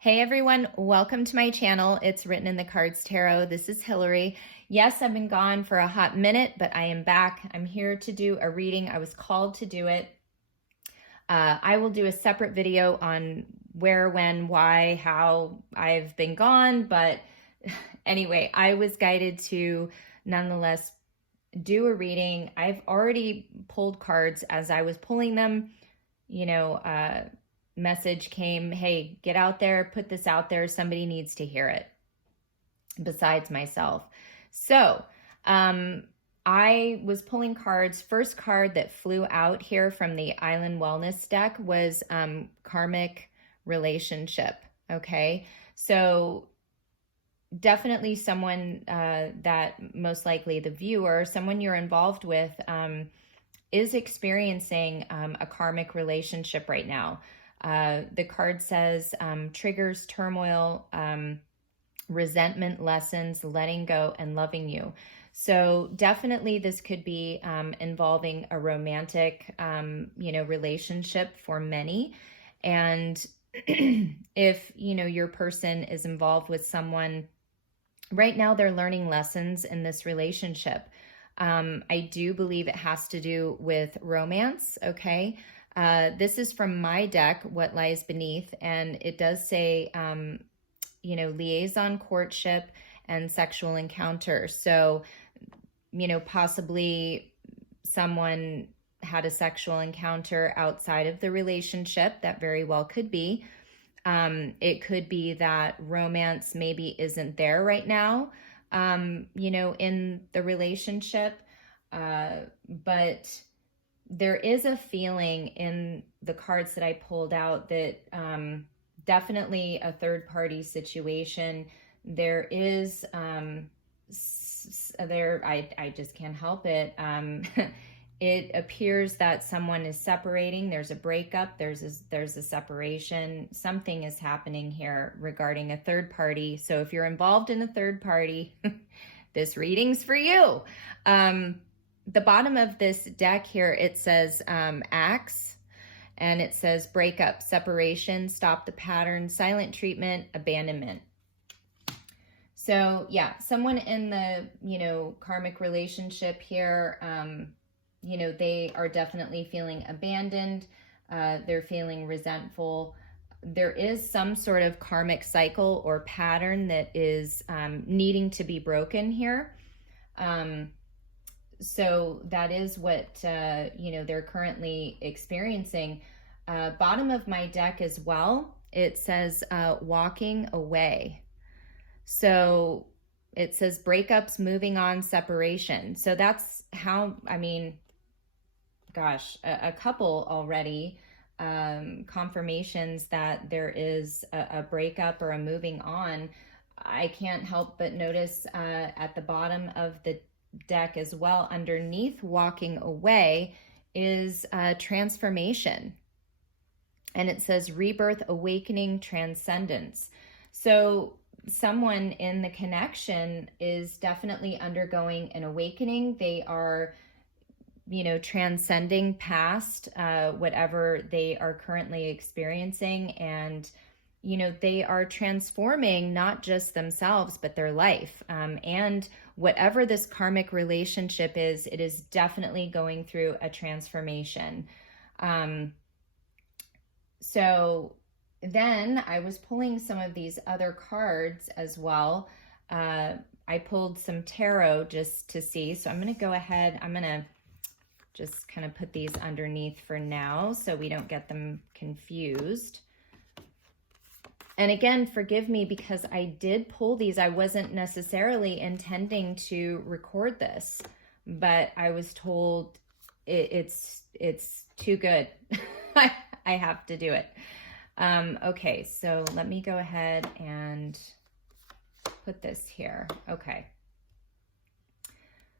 Hey everyone, welcome to my channel. It's Written in the Cards Tarot. This is Hillary. Yes, I've been gone for a hot minute, but I am back. I'm here to do a reading. I was called to do it. I will do a separate video on where, when, why, how I've been gone. But anyway, I was guided to nonetheless do a reading. I've already pulled cards as I was pulling them. Message came, hey, get out there, put this out there. Somebody needs to hear it besides myself. So I was pulling cards. First card that flew out here from the Island Wellness deck was Karmic Relationship. Okay, so definitely someone that most likely the viewer, someone you're involved with, is experiencing a karmic relationship right now. The card says triggers, turmoil, resentment, lessons, letting go, and loving you. So definitely this could be involving a romantic, relationship for many. And if, your person is involved with someone right now, they're learning lessons in this relationship. I do believe it has to do with romance. Okay. This is from my deck, What Lies Beneath, and it does say, liaison, courtship, and sexual encounter. So, possibly someone had a sexual encounter outside of the relationship. That very well could be. It could be that romance maybe isn't there right now, in the relationship, but there is a feeling in the cards that I pulled out that definitely a third-party situation. There is, I just can't help it. It appears that someone is separating. There's a breakup. There's a separation. Something is happening here regarding a third party. So if you're involved in a third party, this reading's for you. The bottom of this deck here, it says axe, and it says breakup, separation, stop the pattern, silent treatment, abandonment. So yeah, someone in the, karmic relationship here, they are definitely feeling abandoned. They're feeling resentful. There is some sort of karmic cycle or pattern that is needing to be broken here. So that is what, they're currently experiencing. Bottom of my deck as well, it says walking away. So it says breakups, moving on, separation. So that's how, a couple already, confirmations that there is a breakup or a moving on. I can't help but notice at the bottom of the deck as well, underneath walking away, is transformation. And it says rebirth, awakening, transcendence. So someone in the connection is definitely undergoing an awakening. They are, transcending past whatever they are currently experiencing, and they are transforming not just themselves, but their life. And whatever this karmic relationship is, it is definitely going through a transformation. So then I was pulling some of these other cards as well. I pulled some tarot just to see. So I'm going to go ahead. I'm going to just kind of put these underneath for now so we don't get them confused. And again, forgive me because I did pull these. I wasn't necessarily intending to record this, but I was told it's too good. I have to do it. Okay, so let me go ahead and put this here. Okay.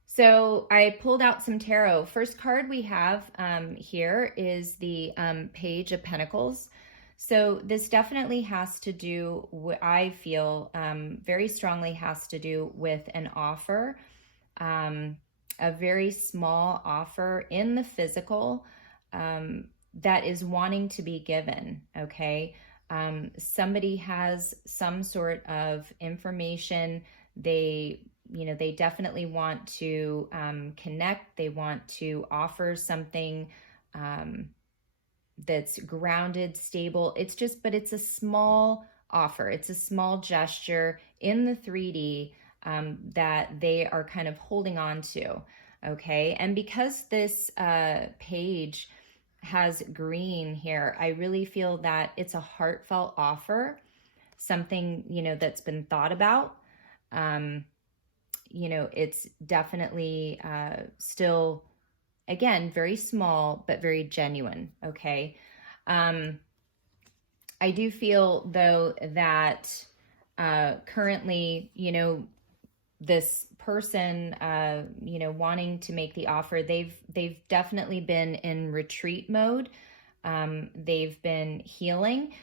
So I pulled out some tarot. First card we have here is the Page of Pentacles. So this definitely has to do, I feel very strongly has to do with an offer, a very small offer in the physical that is wanting to be given, okay? Somebody has some sort of information. They definitely want to connect. They want to offer something that's grounded, stable. But it's a small offer. It's a small gesture in the 3D that they are kind of holding on to. Okay. And because this page has green here, I really feel that it's a heartfelt offer, something, that's been thought about. It's definitely still, again, very small, but very genuine. Okay. I do feel though that currently, this person, wanting to make the offer, they've definitely been in retreat mode. They've been healing.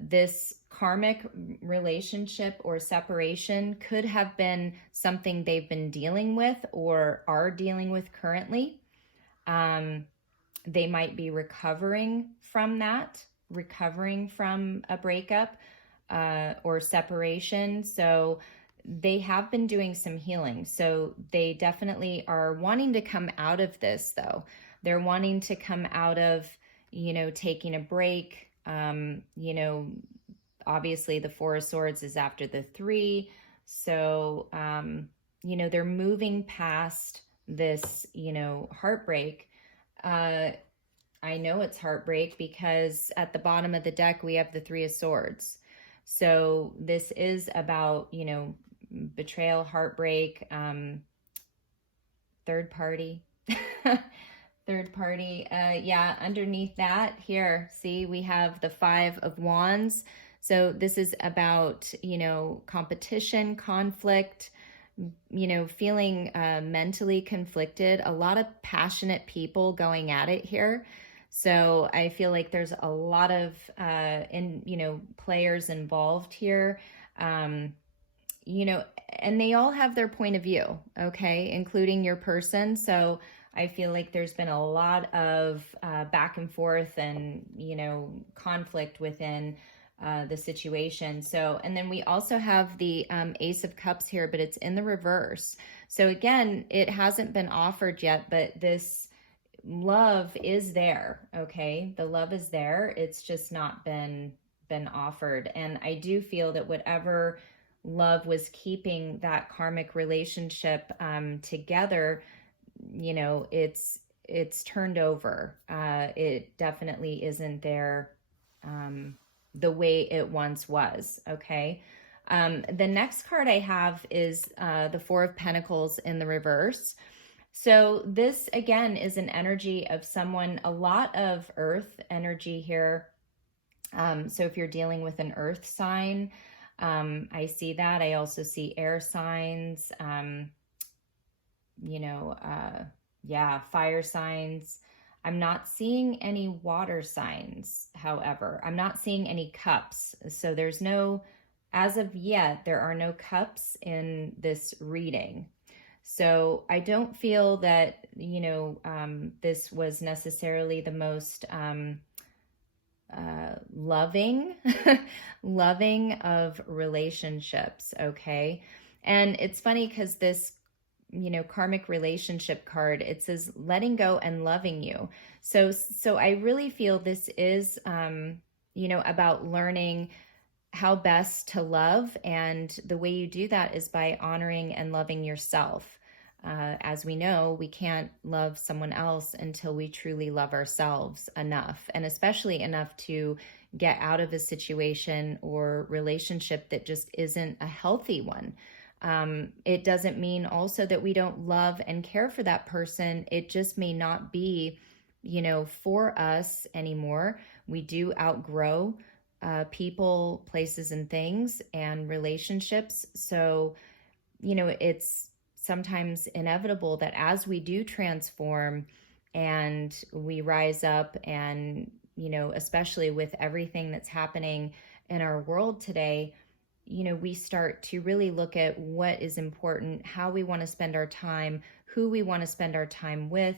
This karmic relationship or separation could have been something they've been dealing with or are dealing with currently. They might be recovering from that, recovering from a breakup or separation. So they have been doing some healing. So they definitely are wanting to come out of this, though. They're wanting to come out of, taking a break. Obviously the Four of Swords is after the 3. So, they're moving past this, heartbreak. I know it's heartbreak because at the bottom of the deck, we have the 3 of Swords. So this is about, betrayal, heartbreak, third party, third party. Yeah, underneath that here, see, we have the 5 of Wands. So this is about, competition, conflict, feeling mentally conflicted, a lot of passionate people going at it here. So I feel like there's a lot of, players involved here, and they all have their point of view, okay, including your person. So I feel like there's been a lot of back and forth and, conflict within the situation. So, and then we also have the Ace of Cups here, but it's in the reverse. So again, it hasn't been offered yet, but this love is there. Okay. The love is there. It's just not been offered. And I do feel that whatever love was keeping that karmic relationship together, it's turned over. It definitely isn't there the way it once was. Okay. The next card I have is the 4 of Pentacles in the reverse. So this again is an energy of someone, a lot of earth energy here. So if you're dealing with an earth sign, I see that. I also see air signs, fire signs. I'm not seeing any water signs, however. I'm not seeing any cups. So there's no, as of yet, there are no cups in this reading. So I don't feel that, this was necessarily the most loving, loving of relationships, okay? And it's funny because this, karmic relationship card, it says letting go and loving you. So I really feel this is, about learning how best to love. And the way you do that is by honoring and loving yourself. As we know, we can't love someone else until we truly love ourselves enough, and especially enough to get out of a situation or relationship that just isn't a healthy one. It doesn't mean also that we don't love and care for that person. It just may not be, for us anymore. We do outgrow people, places, and things and relationships. So, it's sometimes inevitable that as we do transform and we rise up and, especially with everything that's happening in our world today, we start to really look at what is important, how we want to spend our time, who we want to spend our time with.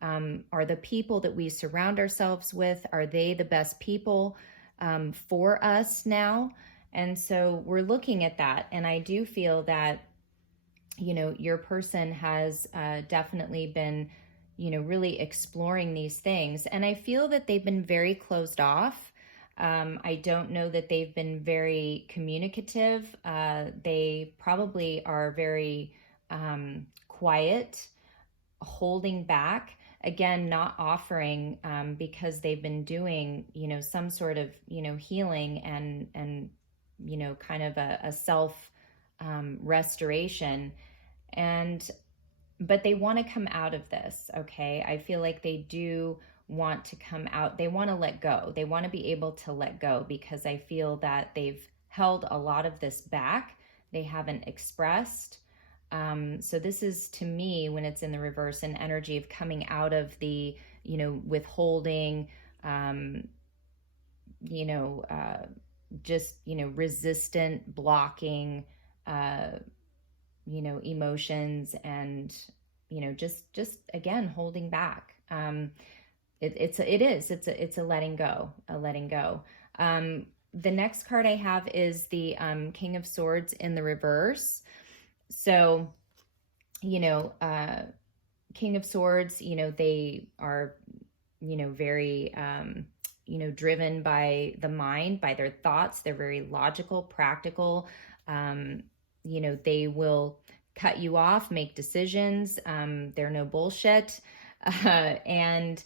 Are the people that we surround ourselves with, are they the best people? for us now. And so we're looking at that. And I do feel that, you know, your person has definitely been, you know, really exploring these things. And I feel that they've been very closed off. I don't know that they've been very communicative. They probably are very quiet, holding back. Again, not offering because they've been doing, you know, some sort of, you know, healing and you know, kind of a self restoration. And but they want to come out of this. Okay, I feel like they do want to come out. They want to let go. They want to be able to let go, because I feel that they've held a lot of this back. They haven't expressed. So this is, to me, when it's in the reverse, an energy of coming out of the, you know, withholding, you know, just, you know, resistant, blocking, you know, emotions, and, you know, just again, holding back. It's a letting go, The next card I have is the King of Swords in the reverse. So, you know, King of Swords, you know, they are, you know, very, you know, driven by the mind, by their thoughts. They're very logical, practical. You know, they will cut you off, make decisions. They're no bullshit. And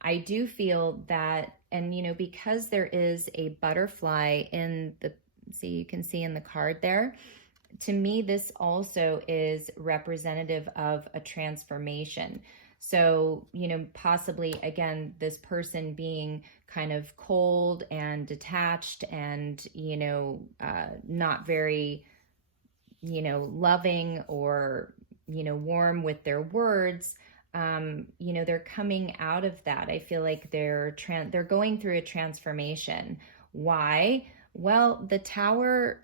I do feel that, and, you know, because there is a butterfly in the, see, you can see in the card there, to me, this also is representative of a transformation. So, you know, possibly, again, this person being kind of cold and detached and, you know, not very, you know, loving or, you know, warm with their words. You know, they're coming out of that. I feel like they're going through a transformation. Why? Well, the tower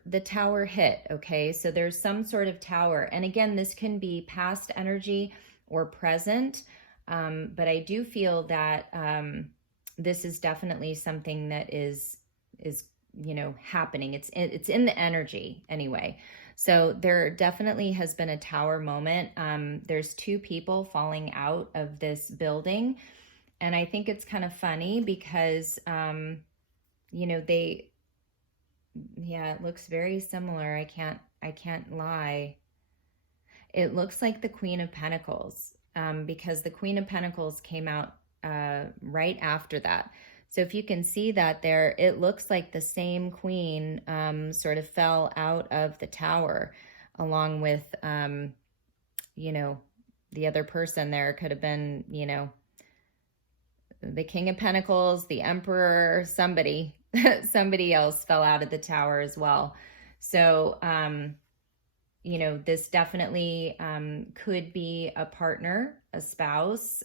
hit, okay? So there's some sort of tower. And again, this can be past energy or present. But I do feel that this is definitely something that is, you know, happening. It's in the energy anyway. So there definitely has been a tower moment. There's two people falling out of this building. And I think it's kind of funny because, you know, yeah, it looks very similar. I can't lie. It looks like the Queen of Pentacles, because the Queen of Pentacles came out right after that. So if you can see that there, it looks like the same queen sort of fell out of the tower along with, you know, the other person there. Could have been, you know, the King of Pentacles, the Emperor, somebody else fell out of the tower as well. So, you know, this definitely could be a partner, a spouse.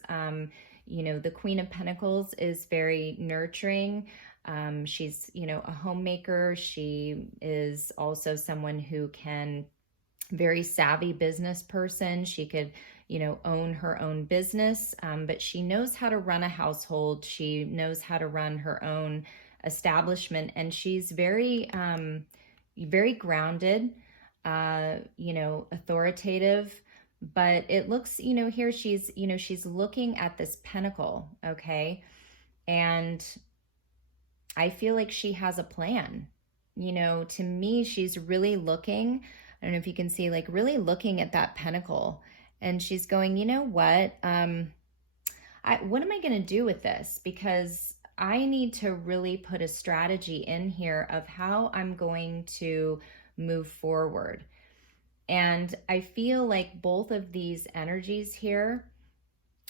You know, the Queen of Pentacles is very nurturing. She's, you know, a homemaker. She is also someone who can, very savvy business person. She could, you know, own her own business, but she knows how to run a household. She knows how to run her own establishment, and she's very, very grounded, you know, authoritative. But it looks, you know, here she's, you know, she's looking at this pentacle, okay? And I feel like she has a plan. You know, to me, she's really looking, I don't know if you can see, like really looking at that pentacle. And she's going, you know what? What am I going to do with this? Because I need to really put a strategy in here of how I'm going to move forward. And I feel like both of these energies here,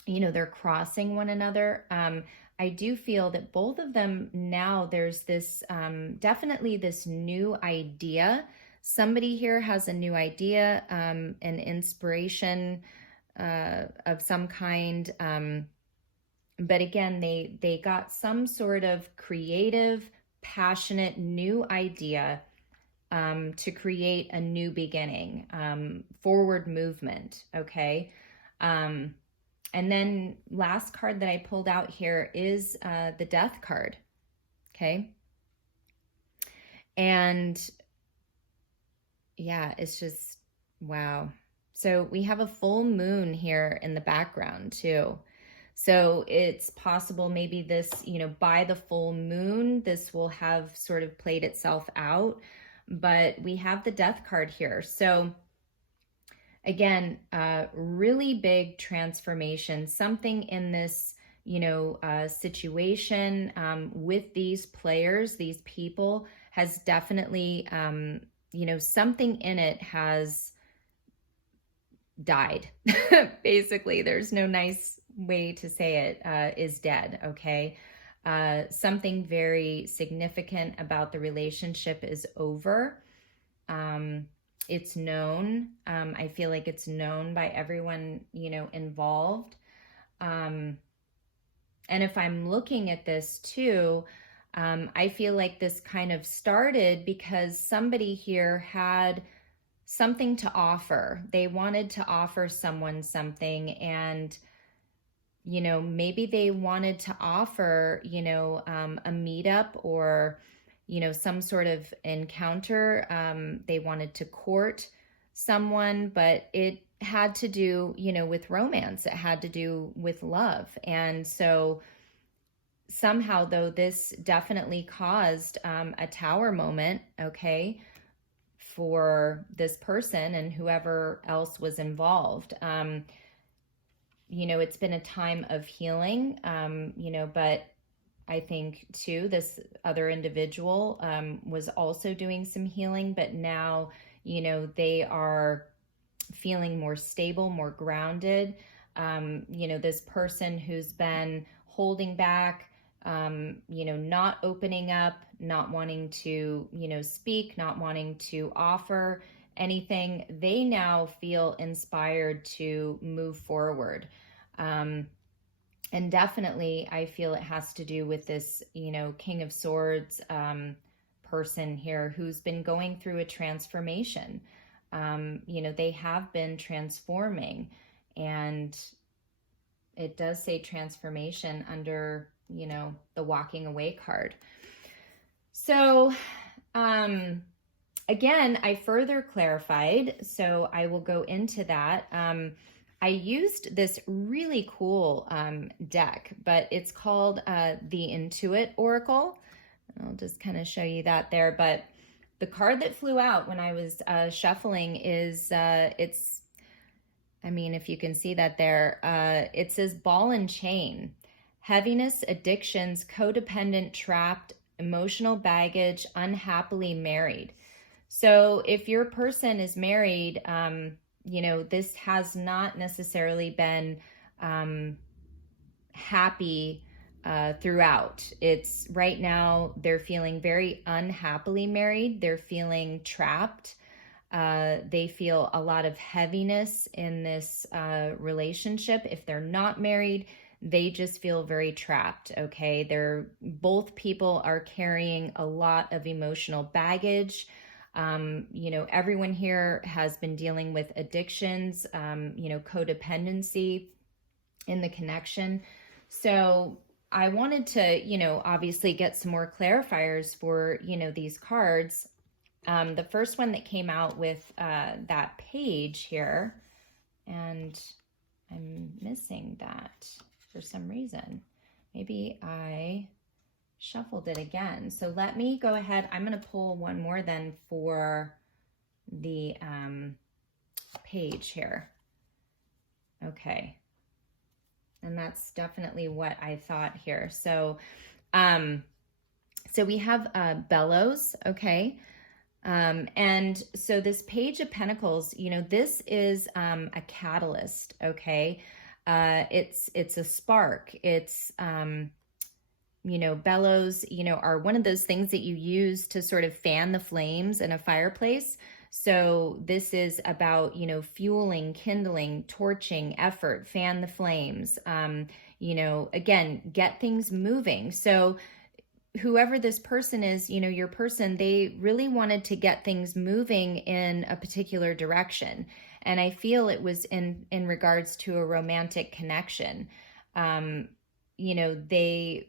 you know, they're crossing one another. I do feel that both of them now, there's this, definitely this new idea. Somebody here has a new idea, an inspiration of some kind. But again, they got some sort of creative, passionate new idea to create a new beginning, forward movement, okay? And then last card that I pulled out here is the Death card, okay? And yeah, it's just, wow. So we have a full moon here in the background too. So it's possible maybe this, by the full moon, this will have sort of played itself out. But we have the Death card here. So again, really big transformation, something in this, situation with these players, these people, has definitely, something in it has died. Basically, there's no nice way to say it, is dead, okay? Something very significant about the relationship is over. It's known. I feel like it's known by everyone, involved. And if I'm looking at this too, I feel like this kind of started because somebody here had something to offer. They wanted to offer someone something, and maybe they wanted to offer, a meetup or, some sort of encounter. They wanted to court someone, but it had to do, with romance. It had to do with love. And so somehow, though, this definitely caused a tower moment, okay, for this person and whoever else was involved. It's been a time of healing, but I think too, this other individual was also doing some healing, but now, they are feeling more stable, more grounded. This person who's been holding back, not opening up, not wanting to, speak, not wanting to offer anything, they now feel inspired to move forward. And definitely, I feel it has to do with this, King of Swords person here who's been going through a transformation. They have been transforming, and it does say transformation under, the walking away card. So, again, I further clarified, so I will go into that. I used this really cool deck, but it's called the Intuit Oracle. I'll just kind of show you that there. But the card that flew out when I was shuffling is, if you can see that there, it says ball and chain, heaviness, addictions, codependent, trapped, emotional baggage, unhappily married. So if your person is married, this has not necessarily been happy throughout. It's right now they're feeling very unhappily married. They're feeling trapped. They feel a lot of heaviness in this relationship. If they're not married, they just feel very trapped, okay? Both people are carrying a lot of emotional baggage. Everyone here has been dealing with addictions, codependency in the connection. So I wanted to, obviously get some more clarifiers for, these cards. The first one that came out with that page here, and I'm missing that for some reason. Maybe I shuffled it again. So let me go ahead. I'm going to pull one more then for the page here. Okay. And that's definitely what I thought here. So, so we have bellows. Okay. And so this Page of Pentacles, this is a catalyst. Okay. It's a spark. It's, bellows, are one of those things that you use to sort of fan the flames in a fireplace. So this is about, fueling, kindling, torching, effort, fan the flames, again, get things moving. So whoever this person is, your person, they really wanted to get things moving in a particular direction. And I feel it was in regards to a romantic connection. They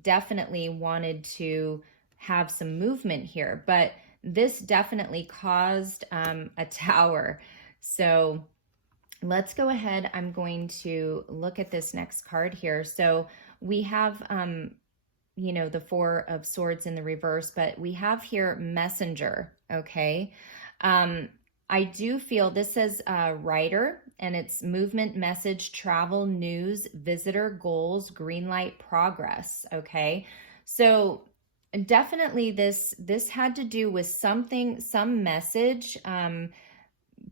definitely wanted to have some movement here, but this definitely caused a tower. So let's go ahead. I'm going to look at this next card here. So we have, you know, the Four of Swords in the reverse, but we have here Messenger, okay? I do feel this says writer, and it's movement, message, travel, news, visitor, goals, green light, progress, okay? So definitely this had to do with something, some message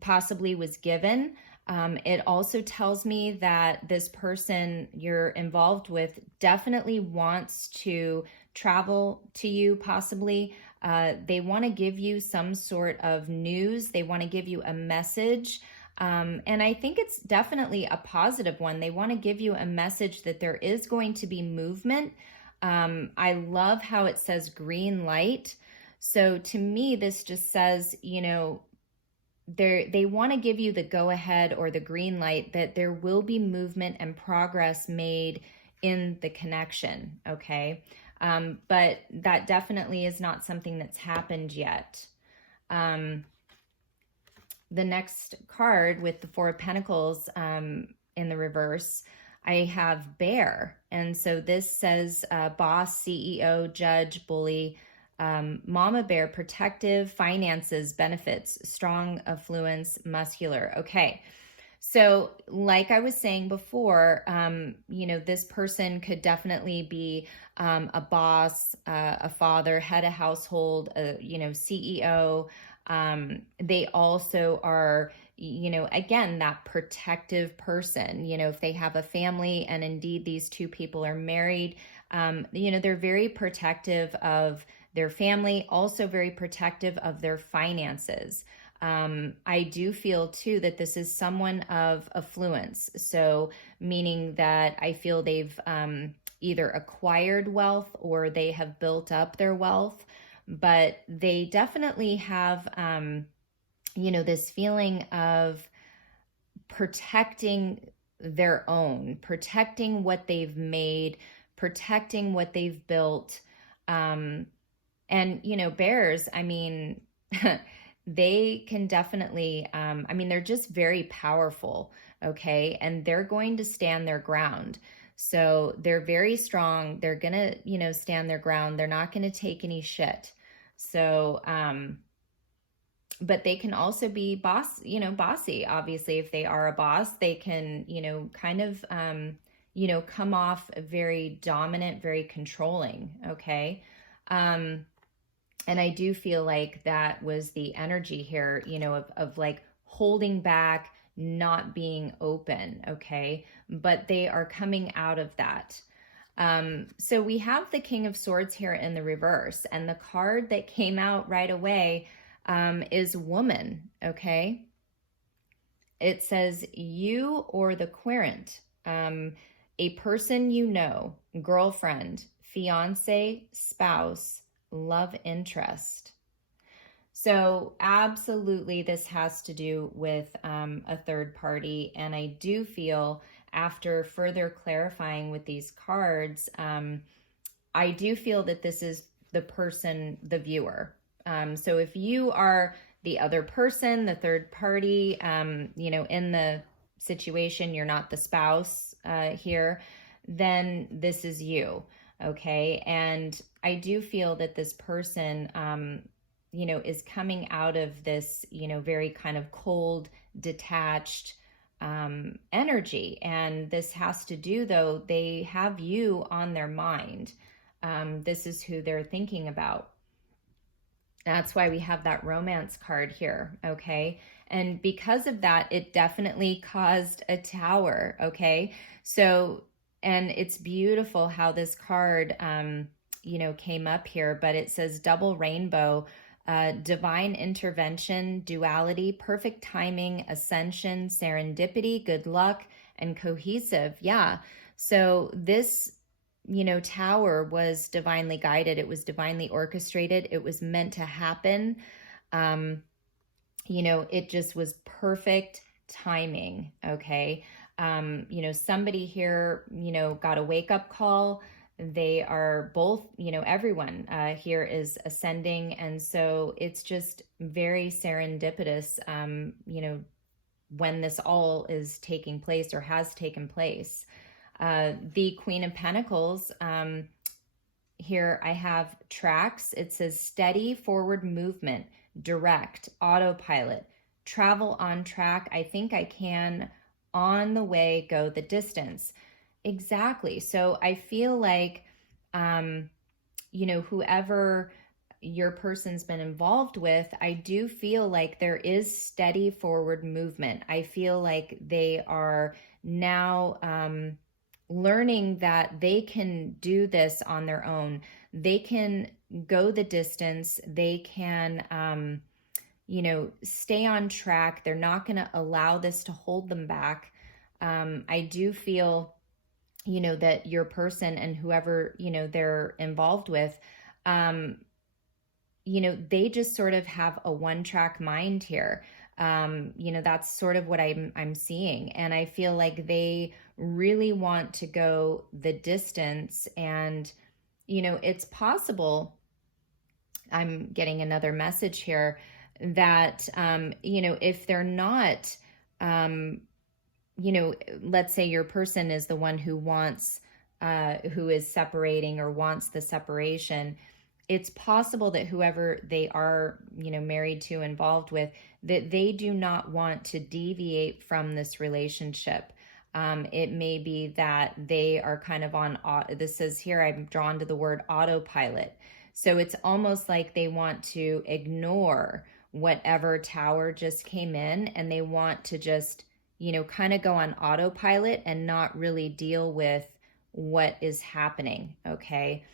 possibly was given. It also tells me that this person you're involved with definitely wants to travel to you, possibly. They want to give you some sort of news. They want to give you a message. And I think it's definitely a positive one. They want to give you a message that there is going to be movement. I love how it says green light. So to me, this just says, you know, they want to give you the go ahead or the green light that there will be movement and progress made in the connection, okay? But that definitely is not something that's happened yet. The next card with the Four of Pentacles in the reverse, I have Bear. And so this says boss, CEO, judge, bully, mama bear, protective, finances, benefits, strong, affluence, muscular. Okay. So like I was saying before, you know, this person could definitely be a boss, a father, head of household, you know, CEO. They also are, you know, again, that protective person, you know, if they have a family and indeed these two people are married, you know, they're very protective of their family, also very protective of their finances. I do feel too that this is someone of affluence. So meaning that I feel they've either acquired wealth or they have built up their wealth, but they definitely have, you know, this feeling of protecting their own, protecting what they've made, protecting what they've built. And, you know, bears, I mean, they can definitely, I mean, they're just very powerful, okay? And they're going to stand their ground. So they're very strong. They're going to, you know, stand their ground. They're not going to take any shit. So, but they can also be bossy. Obviously, if they are a boss, they can, you know, kind of, you know, come off very dominant, very controlling, okay? And I do feel like that was the energy here, you know, of like holding back, not being open, okay? But they are coming out of that. So we have the King of Swords here in the reverse, and the card that came out right away is Woman, okay? It says, you or the querent, a person you know, girlfriend, fiance, spouse, love interest. So absolutely this has to do with a third party. And I do feel after further clarifying with these cards, I do feel that this is the person, the viewer. So if you are the other person, the third party, you know, in the situation, you're not the spouse here, then this is you. Okay. And I do feel that this person, you know, is coming out of this, you know, very kind of cold, detached energy. And this has to do, though, they have you on their mind. This is who they're thinking about. That's why we have that romance card here. Okay. And because of that, it definitely caused a tower. Okay. So, and it's beautiful how this card, you know, came up here, but it says double rainbow, divine intervention, duality, perfect timing, ascension, serendipity, good luck, and cohesive. Yeah. So this, you know, tower was divinely guided. It was divinely orchestrated. It was meant to happen. You know, it just was perfect timing. Okay. You know, somebody here, you know, got a wake up call they are both, everyone here is ascending. And so it's just very serendipitous, when this all is taking place or has taken place. The Queen of Pentacles, here I have tracks. It says steady forward movement, direct, autopilot, travel on track. I think I can, on the way, go the distance. Exactly. So I feel like, whoever your person's been involved with, I do feel like there is steady forward movement. I feel like they are now learning that they can do this on their own. They can go the distance. They can, stay on track. They're not going to allow this to hold them back. I do feel, that your person and whoever, they're involved with, they just sort of have a one-track mind here. That's sort of what I'm seeing. And I feel like they really want to go the distance. And, it's possible, I'm getting another message here, that, if they're not, let's say your person is the one who wants, who is separating or wants the separation, it's possible that whoever they are, married to, involved with, that they do not want to deviate from this relationship. It may be that they are kind of on, this says here, I'm drawn to the word autopilot. So it's almost like they want to ignore whatever tower just came in, and they want to just, kind of go on autopilot and not really deal with what is happening. Okay.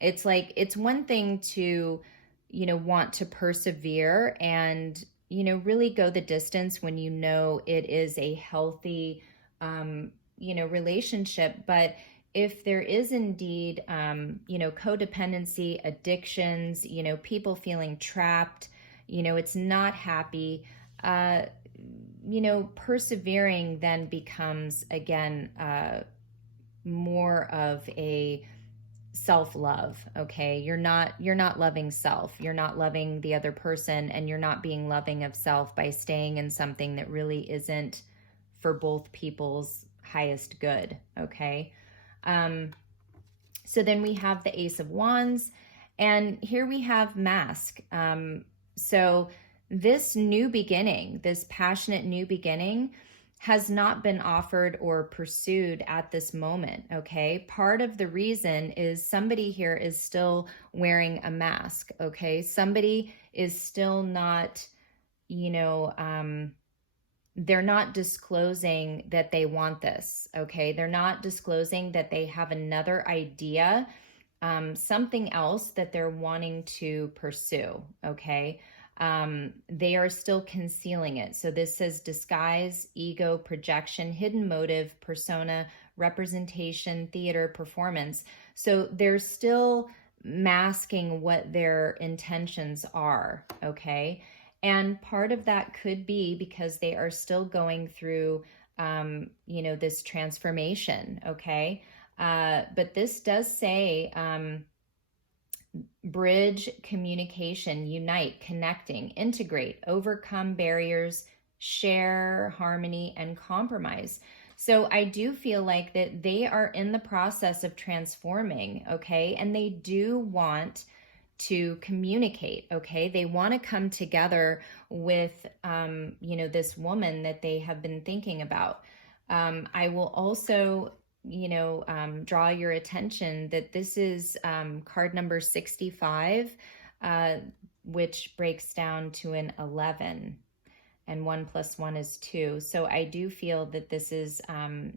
It's like, it's one thing to, want to persevere and, really go the distance when it is a healthy, relationship. But if there is indeed, codependency, addictions, people feeling trapped, it's not happy, persevering then becomes, again, more of a self-love. Okay. You're not loving self. You're not loving the other person, and you're not being loving of self by staying in something that really isn't for both people's highest good. Okay. So then we have the Ace of Wands, and here we have Mask. So this new beginning, this passionate new beginning, has not been offered or pursued at this moment, okay? Part of the reason is somebody here is still wearing a mask, okay? Somebody is still not, they're not disclosing that they want this, okay? They're not disclosing that they have another idea, something else that they're wanting to pursue, okay? They are still concealing it. So this says disguise, ego, projection, hidden motive, persona, representation, theater, performance. So they're still masking what their intentions are, okay? And part of that could be because they are still going through, this transformation, okay? But this does say, bridge communication, unite, connecting, integrate, overcome barriers, share, harmony, and compromise. So I do feel like that they are in the process of transforming, okay? And they do want to communicate, okay? They want to come together with, this woman that they have been thinking about. I will also draw your attention that this is card number 65, which breaks down to an 11, and 1 + 1 is 2. So I do feel that this is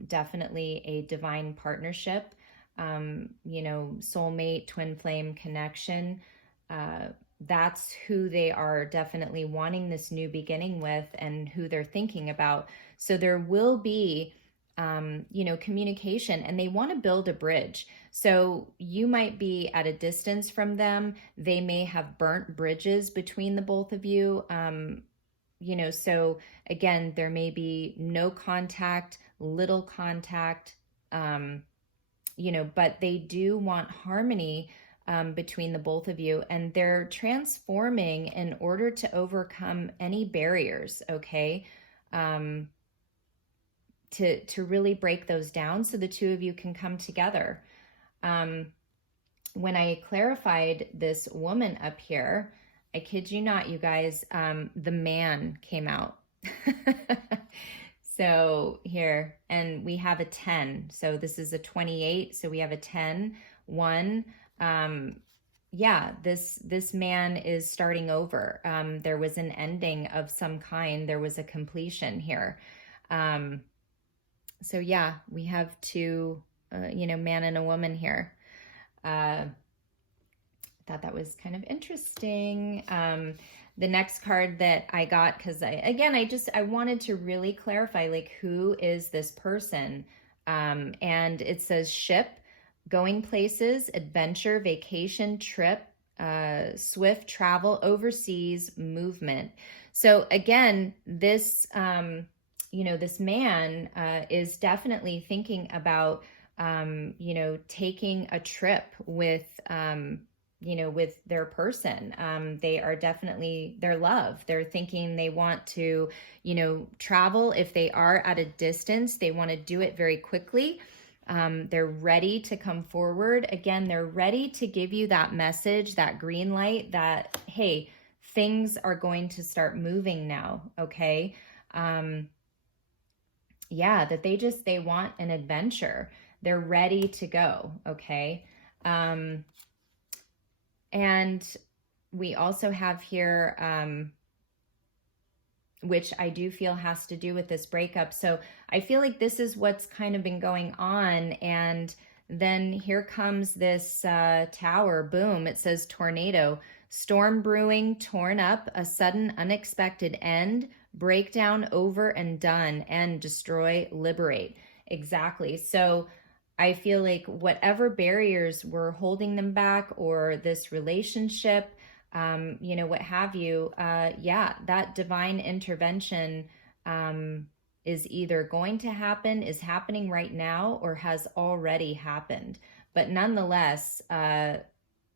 definitely a divine partnership, soulmate, twin flame connection. That's who they are definitely wanting this new beginning with, and who they're thinking about. So there will be communication, and they want to build a bridge. So you might be at a distance from them. They may have burnt bridges between the both of you. So again, there may be no contact, little contact, you know, but they do want harmony between the both of you, and they're transforming in order to overcome any barriers, okay? To really break those down so the two of you can come together. When I clarified this woman up here, I kid you not, you guys, the man came out. So here, and we have a 10. So this is a 28. So we have a 10, 1. Yeah, this man is starting over. There was an ending of some kind. There was a completion here. So yeah, we have two, you know, man and a woman here. Thought that was kind of interesting. The next card that I got, because I wanted to really clarify, like, who is this person? And it says ship, going places, adventure, vacation, trip, swift travel, overseas, movement. So again, this, you know, this man is definitely thinking about, you know, taking a trip with, you know, with their person. They are definitely their love. They're thinking they want to, you know, travel. If they are at a distance, they want to do it very quickly. They're ready to come forward. Again, they're ready to give you that message, that green light that, hey, things are going to start moving now. Okay. Yeah, that they want an adventure. They're ready to go. Okay. And we also have here, which I do feel has to do with this breakup. So I feel like this is what's kind of been going on. And then here comes this tower. Boom. It says tornado, storm brewing, torn up, a sudden unexpected end, breakdown, over and done, and destroy, liberate. Exactly. So I feel like whatever barriers were holding them back, or this relationship, you know, what have you, yeah, that divine intervention is either going to happen, is happening right now, or has already happened. But nonetheless, yeah,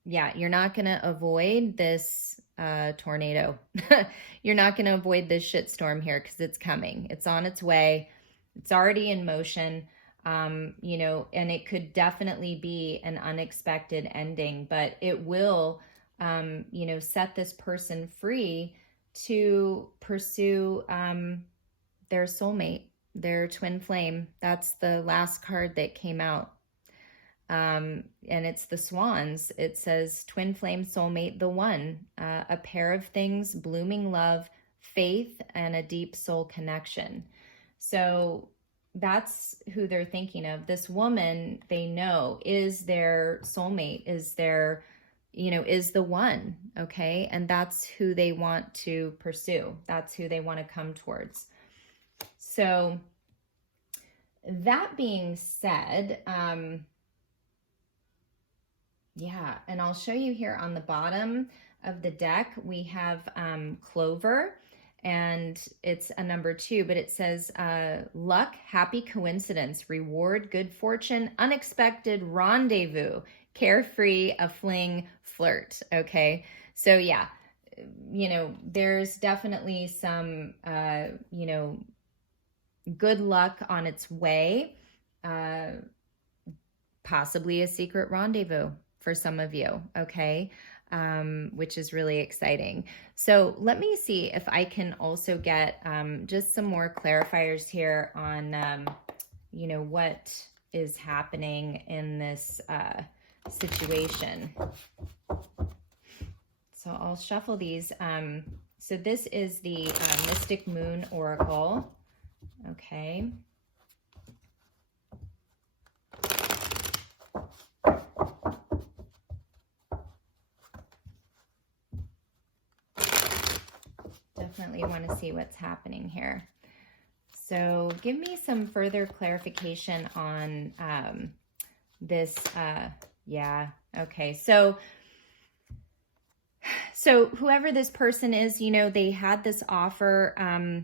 you're not going to avoid this tornado. You're not going to avoid this shitstorm here, because it's coming. It's on its way. It's already in motion. You know, and it could definitely be an unexpected ending, but it will, you know, set this person free to pursue their soulmate, their twin flame. That's the last card that came out. And it's the swans. It says twin flame, soulmate, the one, a pair of things, blooming love, faith, and a deep soul connection. So that's who they're thinking of. This woman, they know, is their soulmate, is their, you know, is the one. Okay. And that's who they want to pursue. That's who they want to come towards. So that being said, yeah, and I'll show you here on the bottom of the deck, we have clover, and it's a number 2, but it says luck, happy coincidence, reward, good fortune, unexpected rendezvous, carefree, a fling, flirt. Okay. So yeah, you know, there's definitely some, you know, good luck on its way, possibly a secret rendezvous for some of you. Okay. Which is really exciting. So let me see if I can also get just some more clarifiers here on, you know, what is happening in this situation. So I'll shuffle these. So this is the Mystic Moon Oracle. Okay. Definitely want to see what's happening here. So give me some further clarification on this. Yeah. Okay. So whoever this person is, you know, they had this offer.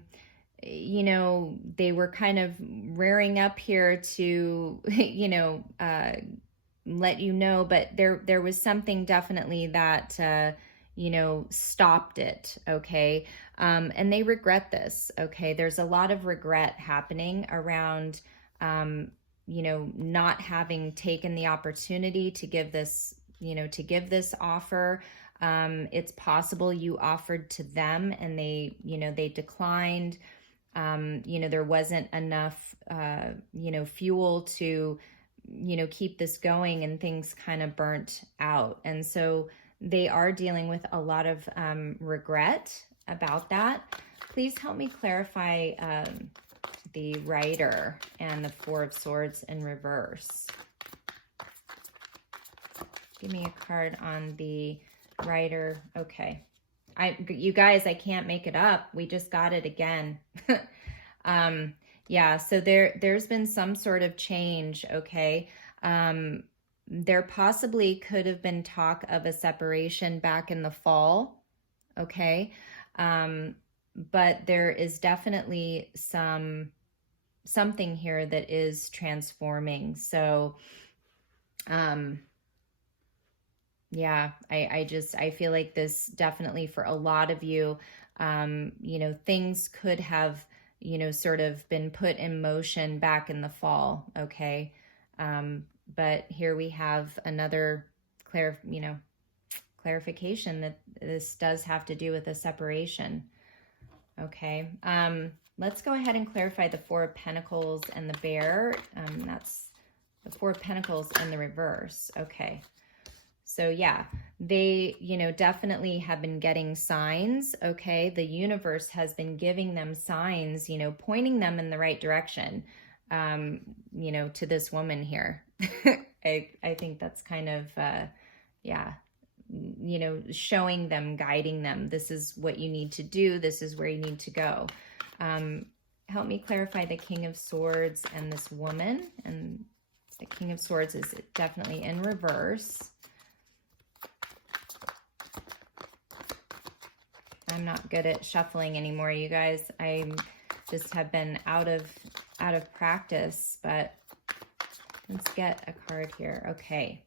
you know, they were kind of rearing up here to, you know, let you know, but there was something definitely that, you know, stopped it, okay? And they regret this, okay? There's a lot of regret happening around, you know, not having taken the opportunity to give this, you know, to give this offer. It's possible you offered to them and they, you know, they declined. You know, there wasn't enough, you know, fuel to, you know, keep this going, and things kind of burnt out. And so they are dealing with a lot of regret about that. Please help me clarify the Rider and the Four of Swords in reverse. Give me a card on the Rider. Okay. You guys, I can't make it up. We just got it again. Yeah, so there's been some sort of change, okay? There possibly could have been talk of a separation back in the fall, okay? But there is definitely something here that is transforming. So, yeah, I feel like this definitely for a lot of you, you know, things could have, you know, sort of been put in motion back in the fall, okay? But here we have another clarification that this does have to do with a separation, okay? Let's go ahead and clarify the Four of Pentacles and the Bear. That's the Four of Pentacles in the reverse, okay? So yeah, they, you know, definitely have been getting signs, okay? The universe has been giving them signs, you know, pointing them in the right direction, you know, to this woman here. I think that's kind of, yeah, you know, showing them, guiding them. This is what you need to do. This is where you need to go. Help me clarify the King of Swords and this woman. And the King of Swords is definitely in reverse. I'm not good at shuffling anymore, you guys. I just have been out of practice, but let's get a card here. Okay.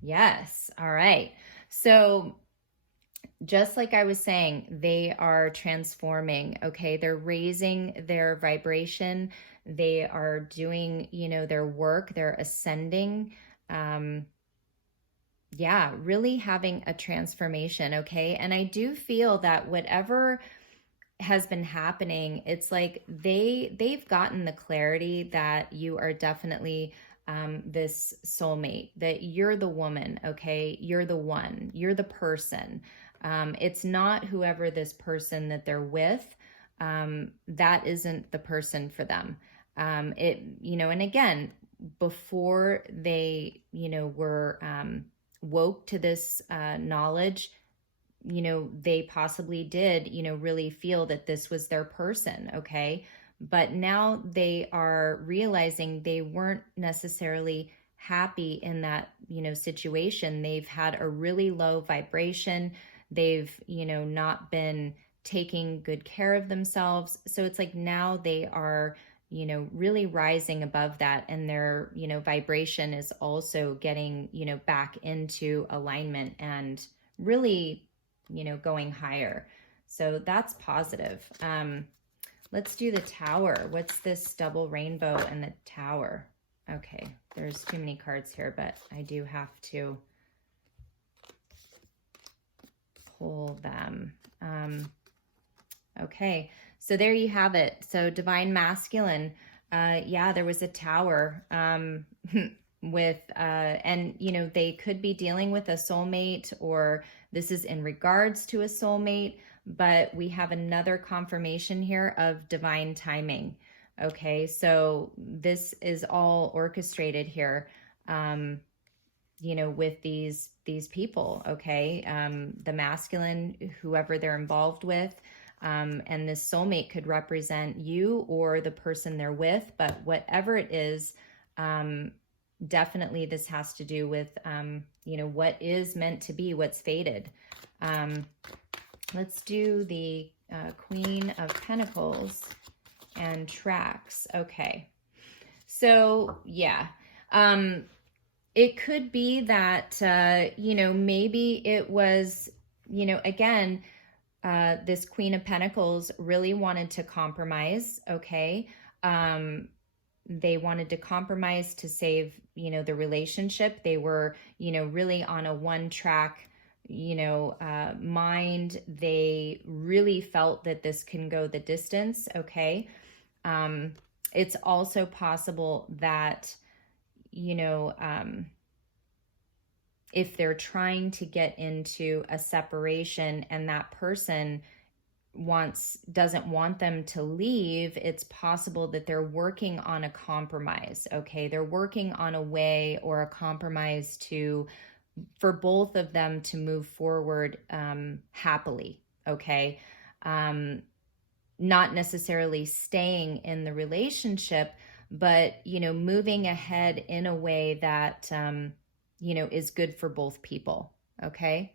Yes. All right. So just like I was saying, they are transforming, okay? They're raising their vibration. They are doing, you know, their work. They're ascending. Yeah, really having a transformation, okay? And I do feel that whatever has been happening, it's like they've gotten the clarity that you are definitely this soulmate, that you're the woman, okay? You're the one, you're the person. It's not whoever this person that they're with, that isn't the person for them. You know, and again, before they, you know, were woke to this knowledge, you know, they possibly did, you know, really feel that this was their person, okay? But now they are realizing they weren't necessarily happy in that, you know, situation. They've had a really low vibration. They've, you know, not been taking good care of themselves. So it's like now they are, you know, really rising above that, and their, you know, vibration is also getting, you know, back into alignment and really, you know, going higher. So that's positive. Let's do the Tower. What's this double rainbow and the Tower? Okay, there's too many cards here, but I do have to pull them. Okay, so there you have it. So Divine Masculine, yeah, there was a Tower with, and, you know, they could be dealing with a soulmate, or this is in regards to a soulmate, but we have another confirmation here of divine timing. Okay, so this is all orchestrated here, you know, with these people, okay? The masculine, whoever they're involved with, and this soulmate could represent you or the person they're with, but whatever it is, definitely this has to do with, you know, what is meant to be, what's fated. Let's do the Queen of Pentacles and tracks. Okay. So, yeah. It could be that, maybe it was, again, this Queen of Pentacles really wanted to compromise. Okay. They wanted to compromise to save, the relationship. They were, really on a one track, mind. They really felt that this can go the distance. Okay. It's also possible that, if they're trying to get into a separation and that person doesn't want them to leave, it's possible that they're working on a compromise. Okay. They're working on a way or a compromise for both of them to move forward, happily. Okay. Not necessarily staying in the relationship, but, moving ahead in a way that, is good for both people. Okay.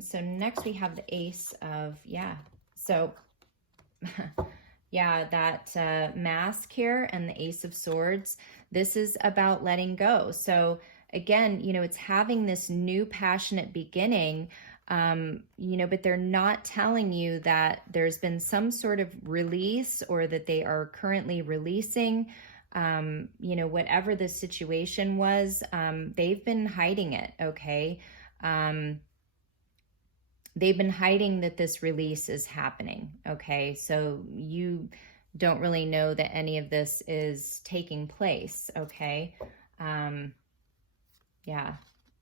So next we have the Ace of, So, that mask here and the Ace of Swords. This is about letting go. So again, it's having this new passionate beginning, but they're not telling you that there's been some sort of release or that they are currently releasing, whatever the situation was. They've been hiding it. Okay. They've been hiding that this release is happening. Okay. So you don't really know that any of this is taking place. Okay.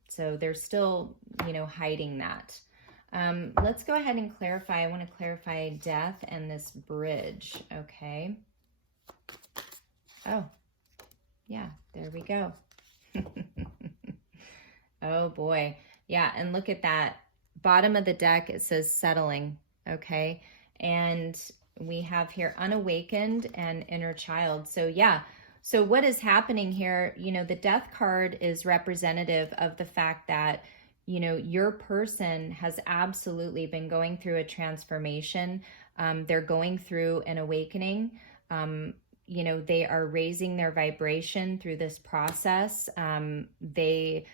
So they're still, hiding that. Let's go ahead and clarify. I want to clarify death and this bridge. Okay. Oh, yeah, there we go. Oh boy. Yeah. And look at that. Bottom of the deck, it says settling. Okay. And we have here unawakened and inner child. So yeah. So what is happening here, the death card is representative of the fact that, your person has absolutely been going through a transformation. They're going through an awakening. They are raising their vibration through this process. They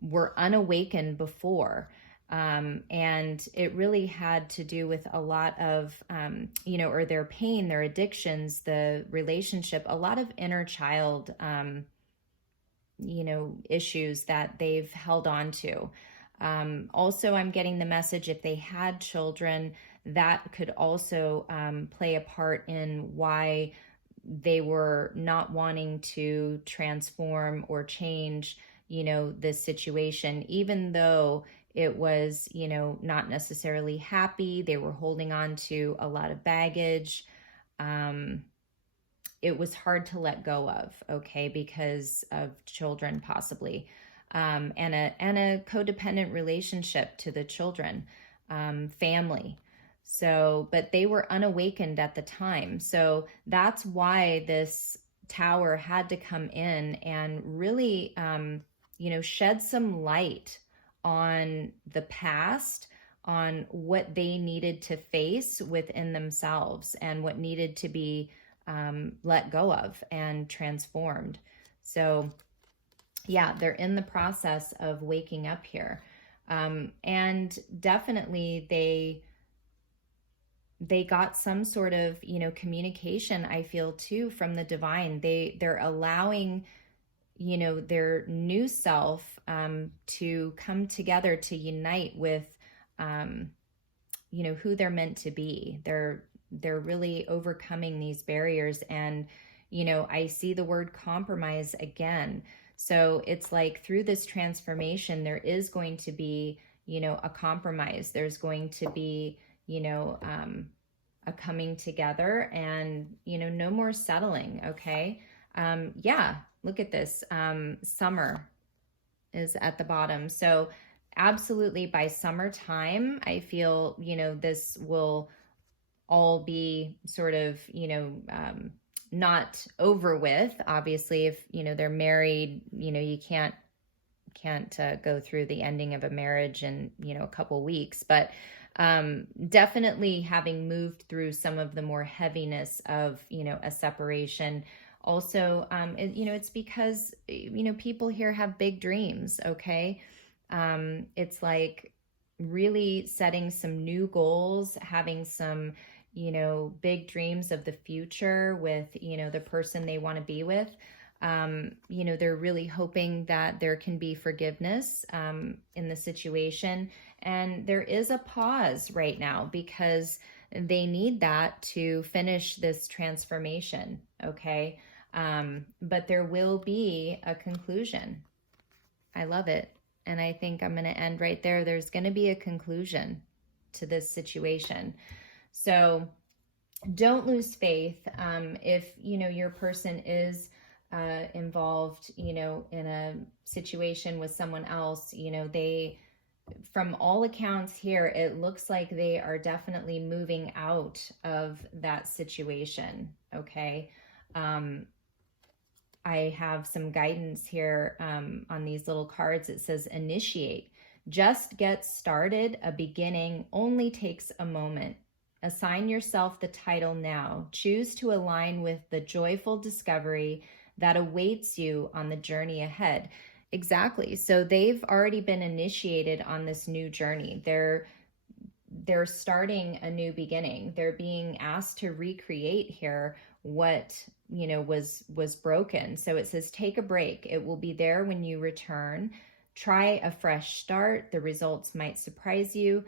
were unawakened before. And it really had to do with a lot of, or their pain, their addictions, the relationship, a lot of inner child, issues that they've held on to. Also, I'm getting the message if they had children, that could also play a part in why they were not wanting to transform or change, this situation, even though it was, not necessarily happy. They were holding on to a lot of baggage. It was hard to let go of, okay, because of children possibly, and a codependent relationship to the children, family. So, but they were unawakened at the time. So that's why this tower had to come in and really, shed some light on the past, on what they needed to face within themselves and what needed to be let go of and transformed. So yeah, they're in the process of waking up here. And definitely they got some sort of, communication, I feel too, from the divine. They're allowing, their new self to come together, to unite with, who they're meant to be. They're really overcoming these barriers. And, I see the word compromise again. So it's like through this transformation, there is going to be, a compromise. There's going to be, a coming together and, no more settling. Okay. Look at this. Summer is at the bottom. So absolutely by summertime, I feel, this will all be sort of, not over with. Obviously, if, they're married, you can't go through the ending of a marriage in, a couple weeks, but Definitely having moved through some of the more heaviness of, a separation. Also, it's because, people here have big dreams, okay? It's like really setting some new goals, having some, big dreams of the future with, the person they want to be with. They're really hoping that there can be forgiveness in the situation. And there is a pause right now because they need that to finish this transformation, okay? But there will be a conclusion. I love it. And I think I'm going to end right there. There's going to be a conclusion to this situation. So don't lose faith. If, your person is involved, in a situation with someone else, they, from all accounts here, it looks like they are definitely moving out of that situation. Okay. I have some guidance here on these little cards. It says initiate. Just get started. A beginning only takes a moment. Assign yourself the title now. Choose to align with the joyful discovery that awaits you on the journey ahead. Exactly. So they've already been initiated on this new journey. They're starting a new beginning. They're being asked to recreate here what, was broken. So it says, take a break. It will be there when you return. Try a fresh start. The results might surprise you.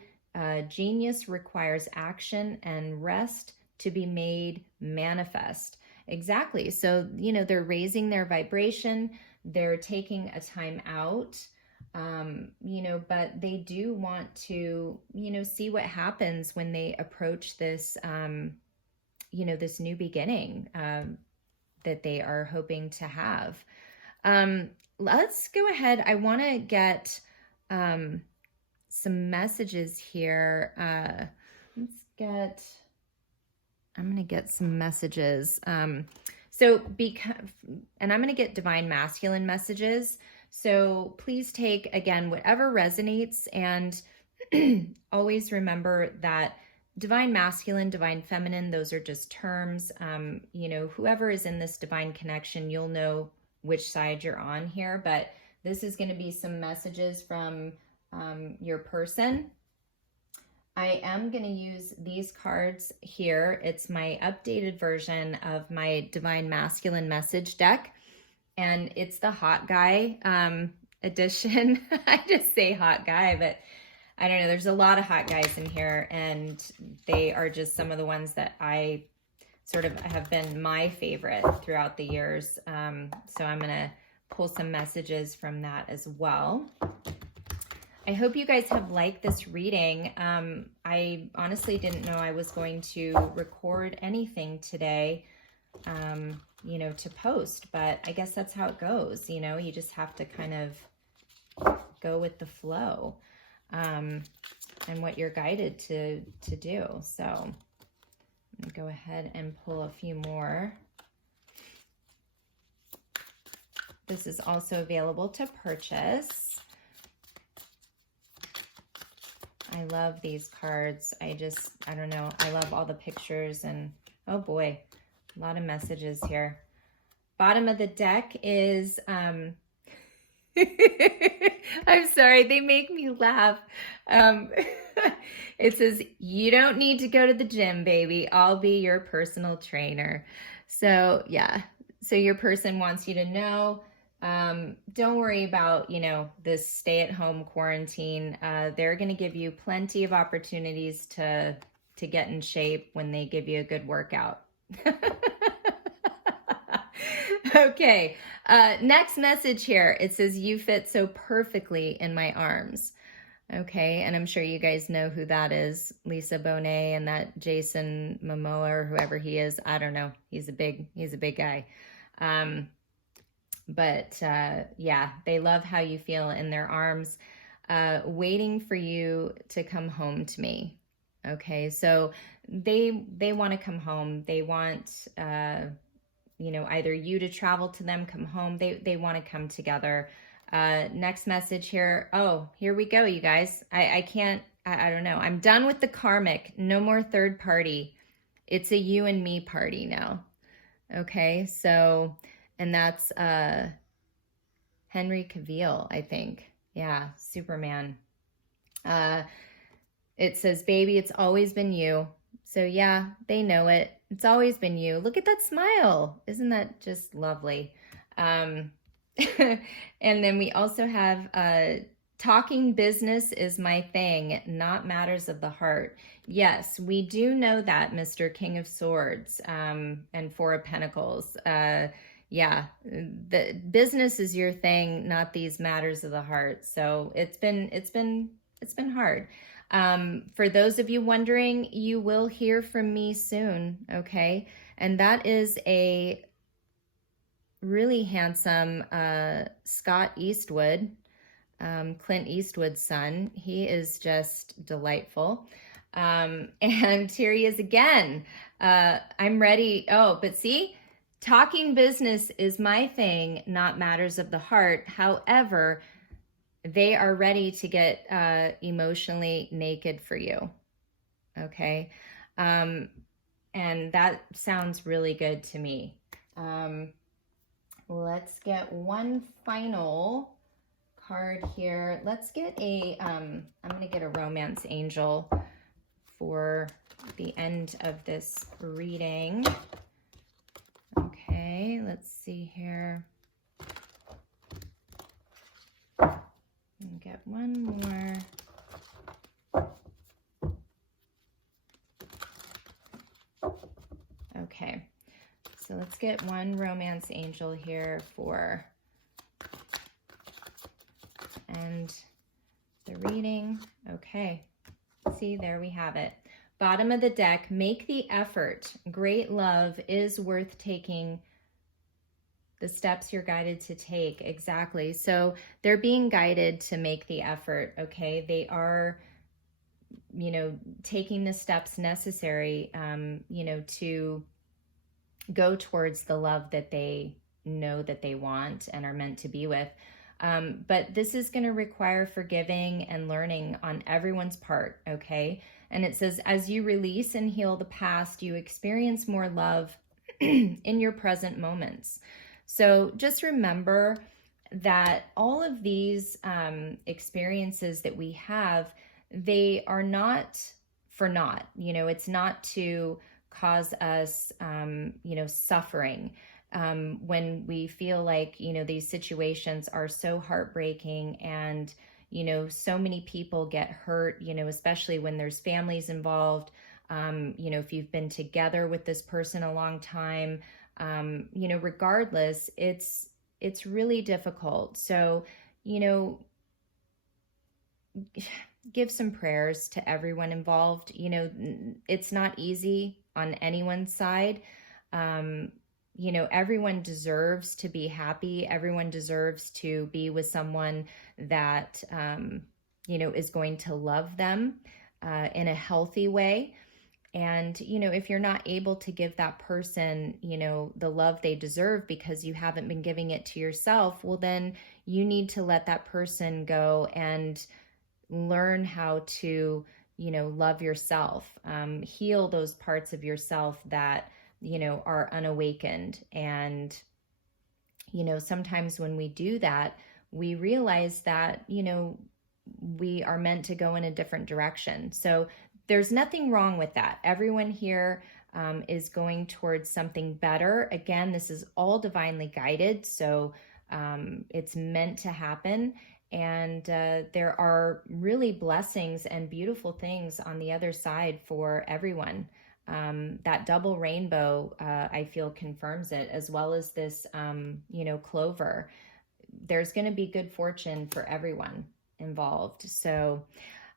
Genius requires action and rest to be made manifest. Exactly. So, they're raising their vibration. They're taking a time out, but they do want to, see what happens when they approach this, this new beginning that they are hoping to have. Let's go ahead. I want to get some messages here. I'm going to get some messages. And I'm going to get divine masculine messages. So please take, again, whatever resonates, and always remember that divine masculine, divine feminine, those are just terms. Whoever is in this divine connection, you'll know which side you're on here, but this is going to be some messages from your person. I am going to use these cards here. It's my updated version of my divine masculine message deck, and it's the hot guy edition. I just say hot guy, but I don't know. There's a lot of hot guys in here, and they are just some of the ones that I sort of have been my favorite throughout the years. So I'm going to pull some messages from that as well. I hope you guys have liked this reading. I honestly didn't know I was going to record anything today, to post, but I guess that's how it goes. You just have to kind of go with the flow, and what you're guided to do. So I'm going to go ahead and pull a few more. This is also available to purchase. I love these cards. I don't know. I love all the pictures, and oh boy, a lot of messages here. Bottom of the deck is, I'm sorry, they make me laugh. It says, you don't need to go to the gym, baby. I'll be your personal trainer. So yeah, so your person wants you to know, don't worry about, this stay-at-home quarantine. They're going to give you plenty of opportunities to get in shape when they give you a good workout. Okay. Next message here. It says, you fit so perfectly in my arms. Okay. And I'm sure you guys know who that is. Lisa Bonet and that Jason Momoa or whoever he is. I don't know. He's a big guy. Yeah, they love how you feel in their arms, waiting for you to come home to me. Okay, so they want to come home. They want, either you to travel to them, come home. They want to come together. Next message here. Oh, here we go, you guys. I can't I don't know. I'm done with the karmic. No more third party. It's a you and me party now. Okay, so, and that's Henry Cavill, I think. Yeah, Superman. It says, baby, it's always been you. So yeah, they know it. It's always been you. Look at that smile. Isn't that just lovely? And then we also have talking business is my thing, not matters of the heart. Yes, we do know that, Mr. King of Swords and Four of Pentacles. Yeah, the business is your thing, not these matters of the heart. So it's been hard. For those of you wondering, you will hear from me soon, okay? And that is a really handsome Scott Eastwood, Clint Eastwood's son. He is just delightful. And here he is again. I'm ready. Oh, but see, talking business is my thing, not matters of the heart. However, they are ready to get emotionally naked for you. Okay. And that sounds really good to me. Let's get one final card here. Let's get a, I'm going to get a romance angel for the end of this reading. Okay, let's see here. Get one more. Okay, so let's get one romance angel here for end the reading. Okay, see, there we have it. Bottom of the deck, make the effort. Great love is worth taking the steps you're guided to take. Exactly. So they're being guided to make the effort. Okay. They are, you know, taking the steps necessary, you know, to go towards the love that they know that they want and are meant to be with. But this is going to require forgiving and learning on everyone's part. Okay. And it says, as you release and heal the past, you experience more love in your present moments. So just remember that all of these experiences that we have, they are not for naught. You know, it's not to cause us, you know, suffering. When we feel like, you know, these situations are so heartbreaking and, you know, so many people get hurt, you know, especially when there's families involved. You know, if you've been together with this person a long time, you know, regardless, it's really difficult. So, you know, give some prayers to everyone involved. You know, it's not easy on anyone's side. You know, everyone deserves to be happy. Everyone deserves to be with someone that, you know, is going to love them in a healthy way. And, you know, if you're not able to give that person, you know, the love they deserve because you haven't been giving it to yourself, well, then you need to let that person go and learn how to, you know, love yourself, heal those parts of yourself that, you know, are unawakened. And, you know, sometimes when we do that, we realize that, you know, we are meant to go in a different direction. So there's nothing wrong with that. Everyone here is going towards something better. Again, this is all divinely guided. So it's meant to happen. And there are really blessings and beautiful things on the other side for everyone. That double rainbow, I feel, confirms it, as well as this, you know, clover. There's going to be good fortune for everyone involved. So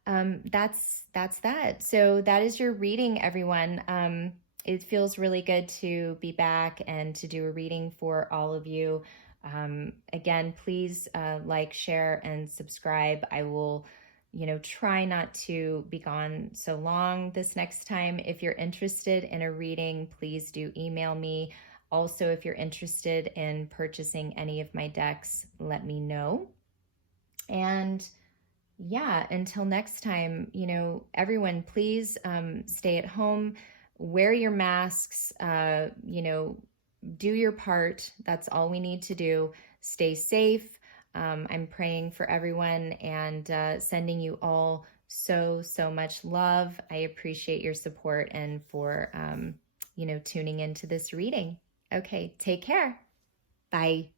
that's that. So that is your reading, everyone. It feels really good to be back and to do a reading for all of you. Again, please like, share, and subscribe. I will, you know, try not to be gone so long this next time. If you're interested in a reading, please do email me. Also, if you're interested in purchasing any of my decks, let me know. And yeah, until next time, everyone, please stay at home, wear your masks, do your part. That's all we need to do. Stay safe. I'm praying for everyone and sending you all so, so much love. I appreciate your support and for, tuning into this reading. Okay, take care. Bye.